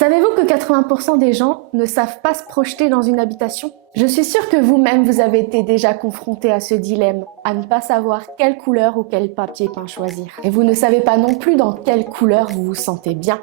Savez-vous que 80% des gens ne savent pas se projeter dans une habitation? Je suis sûre que vous-même vous avez été déjà confronté à ce dilemme, à ne pas savoir quelle couleur ou quel papier peint choisir. Et vous ne savez pas non plus dans quelle couleur vous vous sentez bien.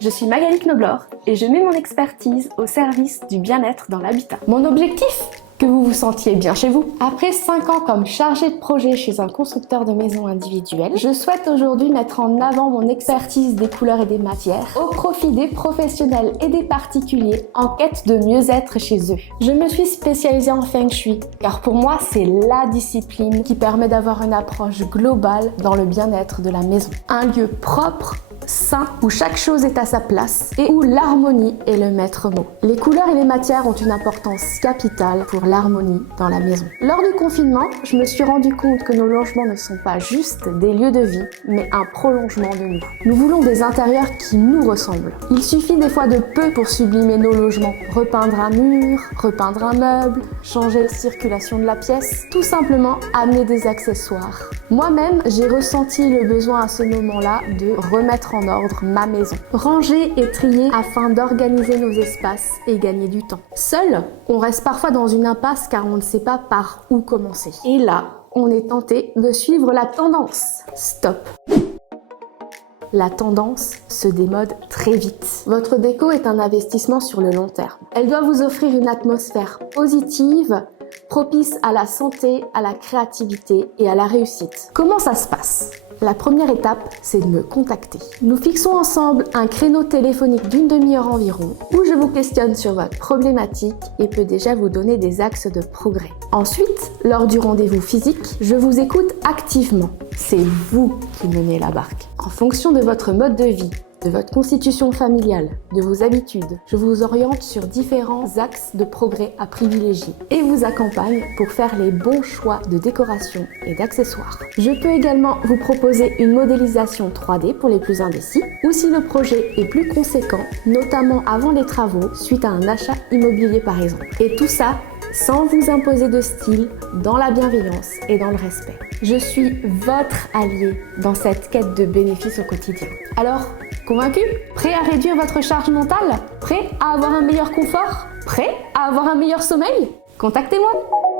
Je suis Magali Knoblauch et je mets mon expertise au service du bien-être dans l'habitat. Mon objectif? Que vous vous sentiez bien chez vous. Après 5 ans comme chargée de projet chez un constructeur de maisons individuelles, je souhaite aujourd'hui mettre en avant mon expertise des couleurs et des matières au profit des professionnels et des particuliers en quête de mieux-être chez eux. Je me suis spécialisée en Feng Shui car pour moi c'est la discipline qui permet d'avoir une approche globale dans le bien-être de la maison. Un lieu propre, sain, où chaque chose est à sa place et où l'harmonie est le maître mot. Les couleurs et les matières ont une importance capitale pour l'harmonie dans la maison. Lors du confinement, je me suis rendu compte que nos logements ne sont pas juste des lieux de vie, mais un prolongement de nous. Nous voulons des intérieurs qui nous ressemblent. Il suffit des fois de peu pour sublimer nos logements. Repeindre un mur, repeindre un meuble, changer la circulation de la pièce, tout simplement amener des accessoires. Moi-même, j'ai ressenti le besoin à ce moment-là de remettre en ordre ma maison. Ranger et trier afin d'organiser nos espaces et gagner du temps. Seul, on reste parfois dans une impasse car on ne sait pas par où commencer. Et là, on est tenté de suivre la tendance. Stop! La tendance se démode très vite. Votre déco est un investissement sur le long terme. Elle doit vous offrir une atmosphère positive, propice à la santé, à la créativité et à la réussite. Comment ça se passe? La première étape, c'est de me contacter. Nous fixons ensemble un créneau téléphonique d'une demi-heure environ où je vous questionne sur votre problématique et peux déjà vous donner des axes de progrès. Ensuite, lors du rendez-vous physique, je vous écoute activement. C'est vous qui menez la barque. En fonction de votre mode de vie, de votre constitution familiale, de vos habitudes, je vous oriente sur différents axes de progrès à privilégier et vous accompagne pour faire les bons choix de décoration et d'accessoires. Je peux également vous proposer une modélisation 3D pour les plus indécis ou si le projet est plus conséquent, notamment avant les travaux, suite à un achat immobilier par exemple. Et tout ça sans vous imposer de style, dans la bienveillance et dans le respect. Je suis votre allié dans cette quête de bénéfices au quotidien. Alors, convaincu? Prêt à réduire votre charge mentale? Prêt à avoir un meilleur confort? Prêt à avoir un meilleur sommeil? Contactez-moi!